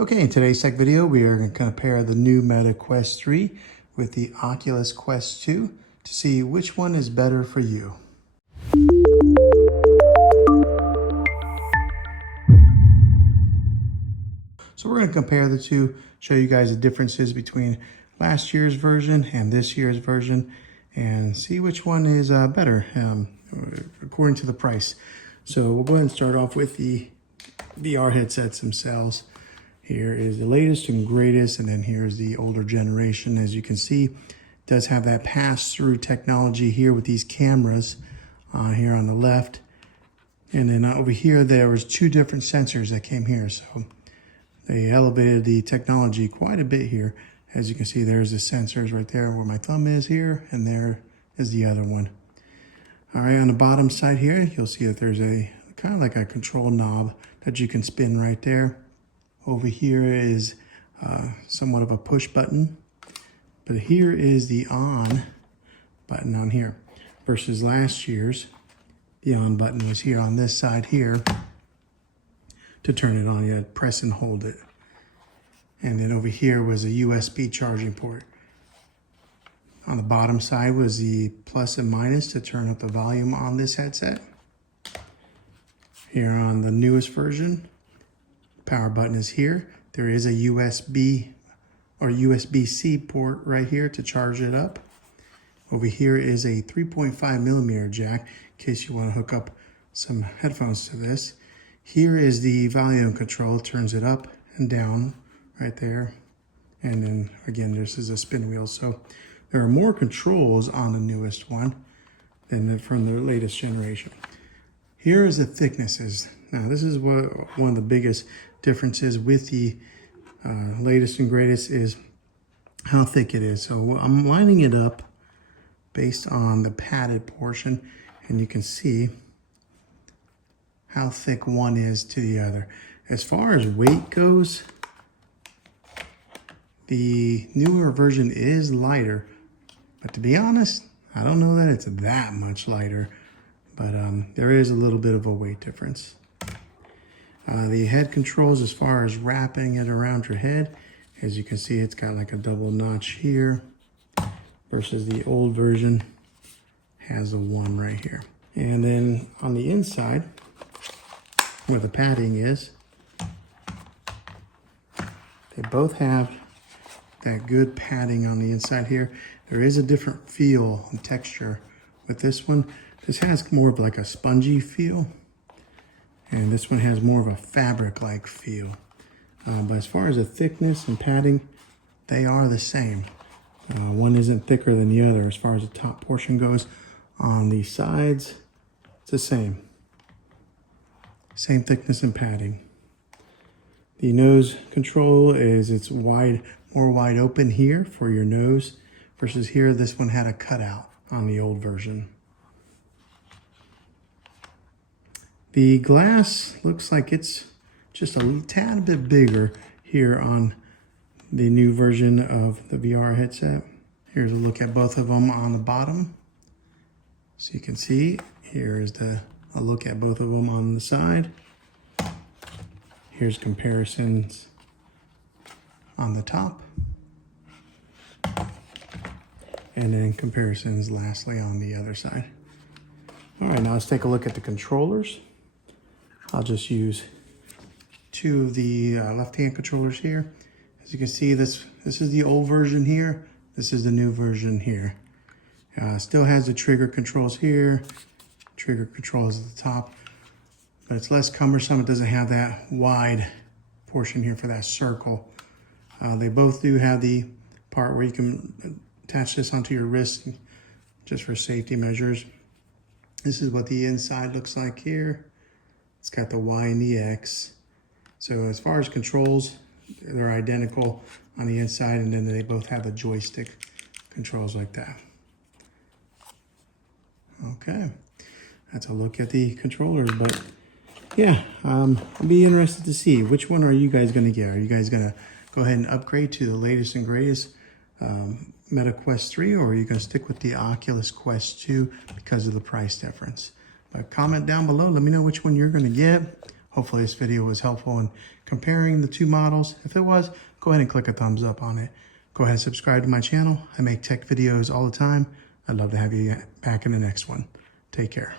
Okay, in today's tech video, we are going to compare the new Meta Quest 3 with the Oculus Quest 2 to see which one is better for you. So we're going to compare the two, show you guys the differences between last year's version and this year's version, and see which one is better according to the price. So we'll go ahead and start off with the VR headsets themselves. Here is the latest and greatest, and then here's the older generation. As you can see, it does have that pass-through technology here with these cameras here on the left. And then over here, there was two different sensors that came here. So they elevated the technology quite a bit here. As you can see, there's the sensors right there where my thumb is here, and there is the other one. All right, on the bottom side here, you'll see that there's a kind of like a control knob that you can spin right there. Over here is somewhat of a push button, but here is the on button on here versus last year's. The on button was here on this side here. To turn it on, you had to press and hold it. And then over here was a USB charging port. On the bottom side was the plus and minus to turn up the volume on this headset. Here on the newest version, power button is here. There is a USB or USB-C port right here to charge it up. Over here is a 3.5 millimeter jack in case you want to hook up some headphones to this. Here is the volume control, turns it up and down right there. And then again, this is a spin wheel. So there are more controls on the newest one than from the latest generation. Here is the thicknesses. Now this is what one of the biggest differences with the latest and greatest is how thick it is. So I'm lining it up based on the padded portion, and you can see how thick one is to the other. As far as weight goes, the newer version is lighter, but to be honest, I don't know that it's that much lighter, but there is a little bit of a weight difference. The head controls, as far as wrapping it around your head, as you can see, it's got like a double notch here versus the old version has a one right here. And then on the inside, where the padding is, they both have that good padding on the inside here. There is a different feel and texture with this one. This has more of like a spongy feel, and this one has more of a fabric-like feel. But as far as the thickness and padding, they are the same. One isn't thicker than the other as far as the top portion goes. On the sides, it's the same. Same thickness and padding. The nose control is it's wide, more wide open here for your nose versus here, this one had a cutout on the old version. The glass looks like it's just a tad bit bigger here on the new version of the VR headset. Here's a look at both of them on the bottom. So you can see, here is a look at both of them on the side. Here's comparisons on the top. And then comparisons lastly on the other side. All right, now let's take a look at the controllers. I'll just use two of the left-hand controllers here. As you can see, this is the old version here. This is the new version here. Still has the trigger controls here. Trigger controls at the top, but it's less cumbersome. It doesn't have that wide portion here for that circle. They both do have the part where you can attach this onto your wrist just for safety measures. This is what the inside looks like here. It's got the Y and the X. So as far as controls, they're identical on the inside, and then they both have the joystick controls like that. Okay, that's a look at the controllers, but yeah, I'll be interested to see which one are you guys gonna get. Are you guys gonna go ahead and upgrade to the latest and greatest Meta Quest 3, or are you gonna stick with the Oculus Quest 2 because of the price difference? But comment down below, let me know which one you're gonna get. Hopefully this video was helpful in comparing the two models? If it was, go ahead and click a thumbs up on it. Go ahead and subscribe to my channel. I make tech videos all the time. I'd love to have you back in the next one. Take care.